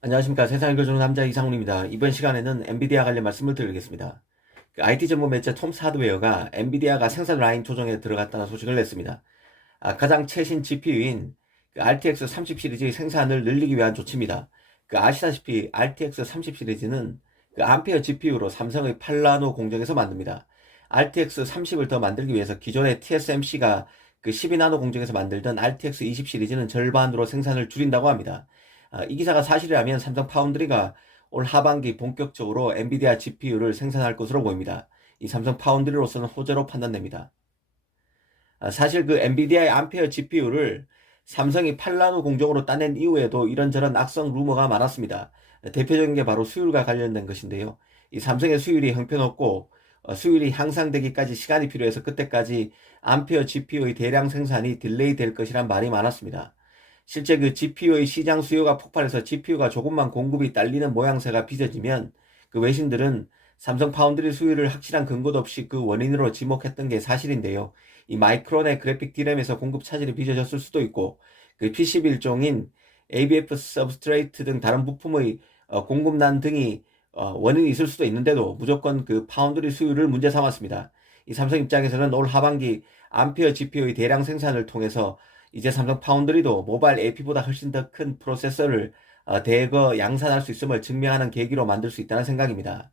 안녕하십니까. 세상을 읽어주는 남자 이상훈입니다. 이번 시간에는 엔비디아 관련 말씀을 드리겠습니다. IT 전문 매체 톰스 하드웨어가 엔비디아가 생산 라인 조정에 들어갔다는 소식을 냈습니다. 가장 최신 GPU인 RTX 30 시리즈의 생산을 늘리기 위한 조치입니다. 아시다시피 RTX 30 시리즈는 암페어 GPU로 삼성의 8나노 공정에서 만듭니다. RTX 30을 더 만들기 위해서 기존의 TSMC가 12나노 공정에서 만들던 RTX 20 시리즈는 절반으로 생산을 줄인다고 합니다. 이 기사가 사실이라면 삼성 파운드리가 올 하반기 본격적으로 엔비디아 GPU를 생산할 것으로 보입니다. 이 삼성 파운드리로서는 호재로 판단됩니다. 사실 엔비디아의 암페어 GPU를 삼성이 8나노 공정으로 따낸 이후에도 이런저런 악성 루머가 많았습니다. 대표적인 게 바로 수율과 관련된 것인데요. 이 삼성의 수율이 형편없고 수율이 향상되기까지 시간이 필요해서 그때까지 암페어 GPU의 대량 생산이 딜레이 될 것이란 말이 많았습니다. 실제 GPU의 시장 수요가 폭발해서 GPU가 조금만 공급이 딸리는 모양새가 빚어지면 외신들은 삼성 파운드리 수율을 확실한 근거도 없이 그 원인으로 지목했던 게 사실인데요. 이 마이크론의 그래픽 D램에서 공급 차질이 빚어졌을 수도 있고 PCB 일종인 ABF 서브스트레이트 등 다른 부품의 공급난 등이 원인이 있을 수도 있는데도 무조건 파운드리 수율을 문제 삼았습니다. 이 삼성 입장에서는 올 하반기 암페어 GPU의 대량 생산을 통해서 이제 삼성 파운드리도 모바일 AP보다 훨씬 더 큰 프로세서를 대거 양산할 수 있음을 증명하는 계기로 만들 수 있다는 생각입니다.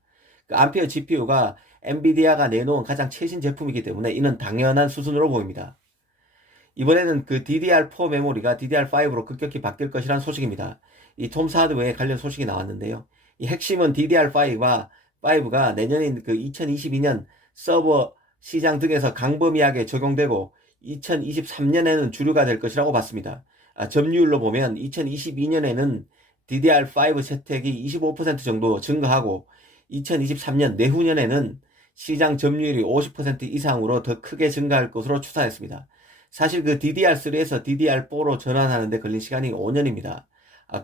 암페어 GPU가 엔비디아가 내놓은 가장 최신 제품이기 때문에 이는 당연한 수순으로 보입니다. 이번에는 DDR4 메모리가 DDR5로 급격히 바뀔 것이란 소식입니다. 이 톰스 하드웨어에 관련 소식이 나왔는데요. 이 핵심은 DDR5가 내년인 2022년 서버 시장 등에서 강범위하게 적용되고 2023년에는 주류가 될 것이라고 봤습니다. 점유율로 보면 2022년에는 DDR5 채택이 25% 정도 증가하고 2023년 내후년에는 시장 점유율이 50% 이상으로 더 크게 증가할 것으로 추산했습니다. 사실 DDR3에서 DDR4로 전환하는데 걸린 시간이 5년입니다.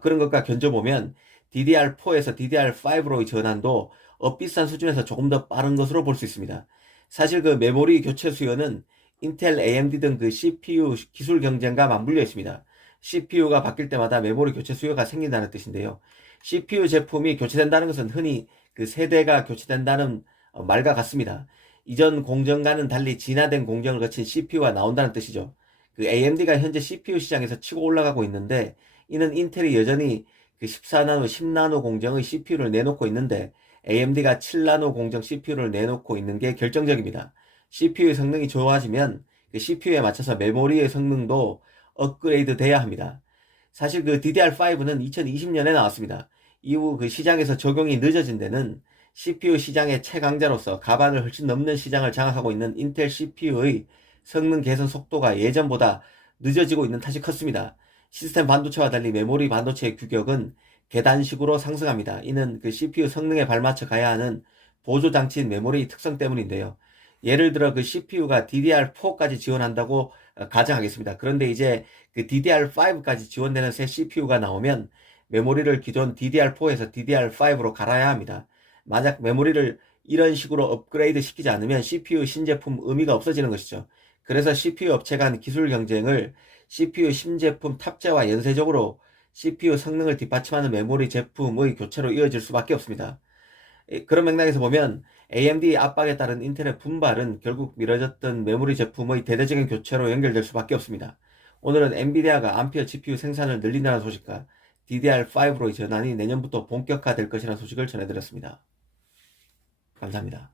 그런 것과 견줘보면 DDR4에서 DDR5로의 전환도 비슷한 수준에서 조금 더 빠른 것으로 볼 수 있습니다. 사실 메모리 교체 수요는 인텔, AMD 등 CPU 기술 경쟁과 맞물려 있습니다. CPU가 바뀔 때마다 메모리 교체 수요가 생긴다는 뜻인데요. CPU 제품이 교체된다는 것은 흔히 세대가 교체된다는 말과 같습니다. 이전 공정과는 달리 진화된 공정을 거친 CPU가 나온다는 뜻이죠. AMD가 현재 CPU 시장에서 치고 올라가고 있는데 이는 인텔이 여전히 14나노, 10나노 공정의 CPU를 내놓고 있는데 AMD가 7나노 공정 CPU를 내놓고 있는 게 결정적입니다. CPU의 성능이 좋아지면 CPU에 맞춰서 메모리의 성능도 업그레이드 돼야 합니다. 사실 DDR5는 2020년에 나왔습니다. 이후 시장에서 적용이 늦어진 데는 CPU 시장의 최강자로서 가반을 훨씬 넘는 시장을 장악하고 있는 인텔 CPU의 성능 개선 속도가 예전보다 늦어지고 있는 탓이 컸습니다. 시스템 반도체와 달리 메모리 반도체의 규격은 계단식으로 상승합니다. 이는 CPU 성능에 발맞춰 가야 하는 보조 장치인 메모리의 특성 때문인데요. 예를 들어 CPU가 DDR4까지 지원한다고 가정하겠습니다. 그런데 이제 DDR5까지 지원되는 새 CPU가 나오면 메모리를 기존 DDR4에서 DDR5로 갈아야 합니다. 만약 메모리를 이런 식으로 업그레이드 시키지 않으면 CPU 신제품 의미가 없어지는 것이죠. 그래서 CPU 업체 간 기술 경쟁을 CPU 신제품 탑재와 연쇄적으로 CPU 성능을 뒷받침하는 메모리 제품의 교체로 이어질 수밖에 없습니다. 그런 맥락에서 보면 AMD 압박에 따른 인텔의 분발은 결국 미뤄졌던 메모리 제품의 대대적인 교체로 연결될 수밖에 없습니다. 오늘은 엔비디아가 암페어 GPU 생산을 늘린다는 소식과 DDR5로의 전환이 내년부터 본격화될 것이라는 소식을 전해드렸습니다. 감사합니다.